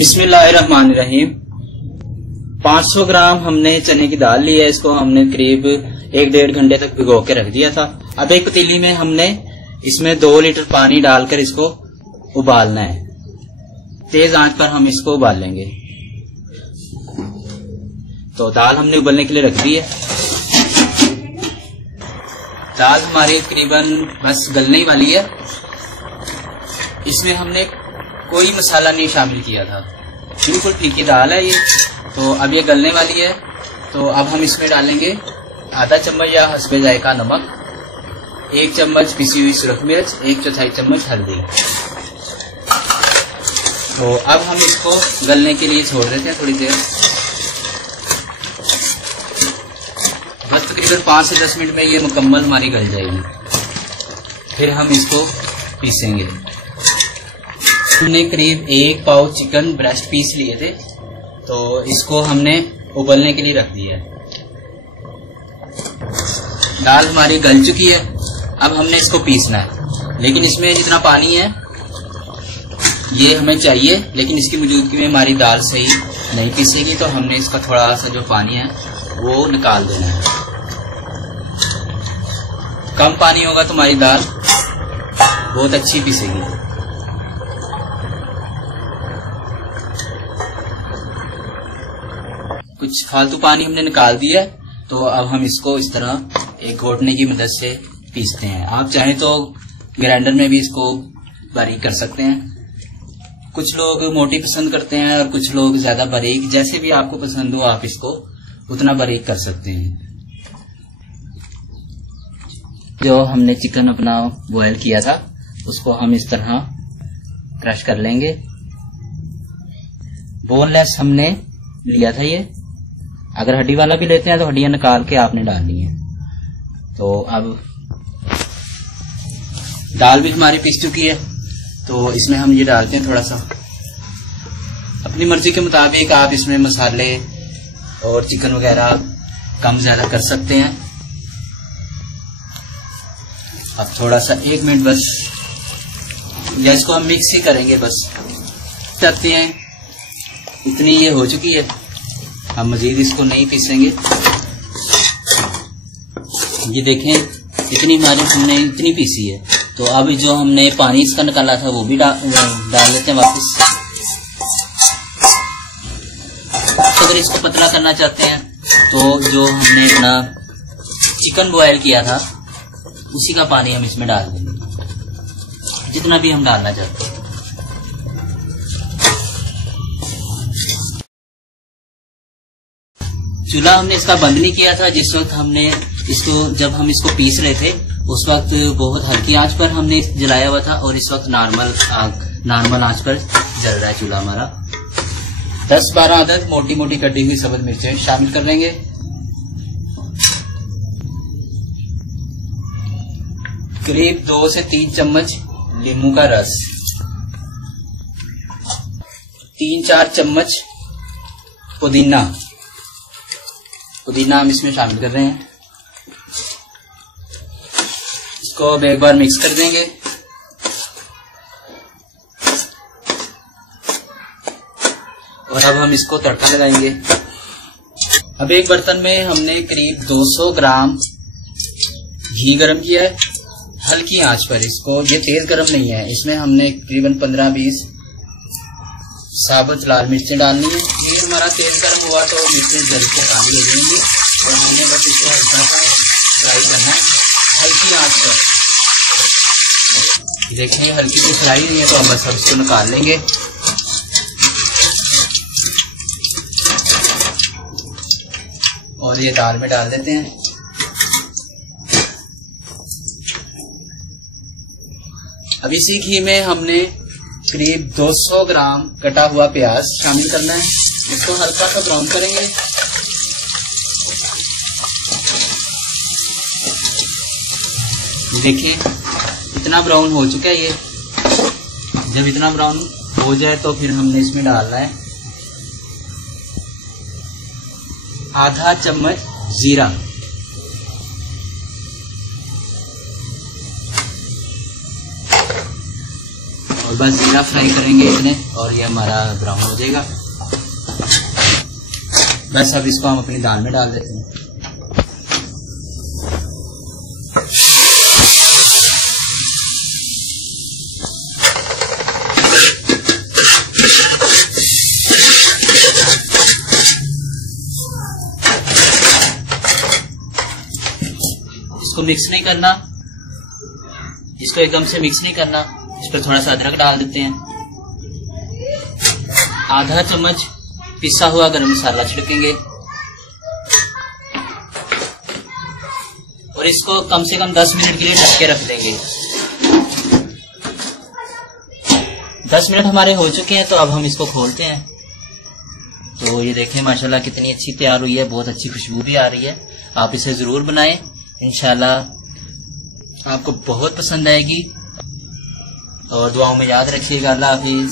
बिस्मिल्लाहिर्रहमानिर्रहीम। 500 ग्राम हमने चने की दाल ली है। इसको हमने करीब 1-1.5 घंटे तक भिगो के रख दिया था। अब एक पतीली में हमने इसमें 2 लीटर पानी डालकर इसको उबालना है। तेज आंच पर हम इसको उबाल लेंगे। तो दाल हमने उबलने के लिए रख दी है। दाल हमारी तकरीबन बस गलने ही वाली है। इसमें हमने कोई मसाला नहीं शामिल किया था, बिल्कुल फीकी दाल है ये। तो अब ये गलने वाली है। तो अब हम इसमें डालेंगे आधा चम्मच या हस्बे जायका नमक, 1 चम्मच पिसी हुई सुरख मिर्च, 1/4 चम्मच हल्दी। तो अब हम इसको गलने के लिए छोड़ देते हैं थोड़ी देर। बस तकरीबन 5 से 10 मिनट में ये मुकम्मल हमारी गल जाएगी। फिर हम इसको पीसेंगे। हमने करीब 1 पाव चिकन ब्रेस्ट पीस लिए थे, तो इसको हमने उबलने के लिए रख दिया है। दाल हमारी गल चुकी है। अब हमने इसको पीसना है, लेकिन इसमें जितना पानी है ये हमें चाहिए, लेकिन इसकी मौजूदगी में हमारी दाल सही नहीं पीसेगी। तो हमने इसका थोड़ा सा जो पानी है वो निकाल देना है। कम पानी होगा तो हमारी दाल बहुत अच्छी पीसेगी। कुछ फालतू पानी हमने निकाल दिया है। तो अब हम इसको इस तरह एक घोटने की मदद से पीसते हैं। आप चाहें तो ग्राइंडर में भी इसको बारीक कर सकते हैं। कुछ लोग मोटी पसंद करते हैं और कुछ लोग ज्यादा बारीक, जैसे भी आपको पसंद हो आप इसको उतना बारीक कर सकते हैं। जो हमने चिकन अपना बॉयल किया था उसको हम इस तरह क्रश कर लेंगे। बोनलेस हमने लिया था ये। अगर हड्डी वाला भी लेते हैं तो हड्डियां निकाल के आपने डालनी है। तो अब दाल भी हमारी पीस चुकी है, तो इसमें हम ये डालते हैं थोड़ा सा। अपनी मर्जी के मुताबिक आप इसमें मसाले और चिकन वगैरह कम ज्यादा कर सकते हैं। अब थोड़ा सा 1 मिनट बस, या इसको हम मिक्स ही करेंगे बस। करते हैं, इतनी ये हो चुकी है। हम मजीद इसको नहीं पीसेंगे। ये देखें इतनी हमारी हमने इतनी पीसी है। तो अब जो हमने पानी इसका निकाला था वो भी डाल देते हैं वापस। तो अगर इसको पतला करना चाहते हैं तो जो हमने अपना चिकन बॉयल किया था उसी का पानी हम इसमें डाल देंगे, जितना भी हम डालना चाहते हैं। चूल्हा हमने इसका बंद नहीं किया था। जिस वक्त हमने इसको, जब हम इसको पीस रहे थे उस वक्त बहुत हल्की आंच पर हमने जलाया हुआ था, और इस वक्त नॉर्मल आंच पर जल रहा है चूल्हा हमारा। 10-12 अदद मोटी मोटी कटी हुई सब्ज मिर्चें शामिल कर देंगे। करीब 2 से 3 चम्मच नींबू का रस, 3-4 चम्मच पुदीना हम इसमें शामिल कर रहे हैं। इसको अब एक बार मिक्स कर देंगे। और अब हम इसको तड़का लगाएंगे। अब एक बर्तन में हमने करीब 200 ग्राम घी गरम किया है, हल्की आंच पर। इसको, ये तेज गरम नहीं है। इसमें हमने करीबन 15-20 साबुत लाल मिर्चें डालनी है। घी हमारा तेज गर्म हुआ तो मिर्चें जल के शामिल हो जाएंगी, और हमने बस इसको हल्का सा फ्राई करना है हल्की आंच पर। देखिए हल्की सी फ्राई नहीं है, तो हम बस इसको निकाल लेंगे। और ये दाल में डाल देते हैं। अब इसी घी में हमने करीब 200 ग्राम कटा हुआ प्याज शामिल करना है। इसको हल्का सा ब्राउन करेंगे। देखिए इतना ब्राउन हो चुका है ये। जब इतना ब्राउन हो जाए तो फिर हमने इसमें डालना है आधा चम्मच जीरा, और बस जीरा फ्राई करेंगे इतने और ये हमारा ब्राउन हो जाएगा। बस अब इसको हम अपनी दाल में डाल देते हैं। इसको मिक्स नहीं करना, इसको एकदम से मिक्स नहीं करना। इस पर थोड़ा सा अदरक डाल देते हैं, आधा चम्मच पिसा हुआ गरम मसाला छिड़केंगे और इसको कम से कम 10 मिनट के लिए ढक के रख देंगे। 10 मिनट हमारे हो चुके हैं, तो अब हम इसको खोलते हैं। तो ये देखें माशाल्लाह कितनी अच्छी तैयार हुई है, बहुत अच्छी खुशबू भी आ रही है। आप इसे जरूर बनाएं, इंशाल्लाह आपको बहुत पसंद आएगी। और दुआओं में याद रखिएगा। अल्लाह हाफिज।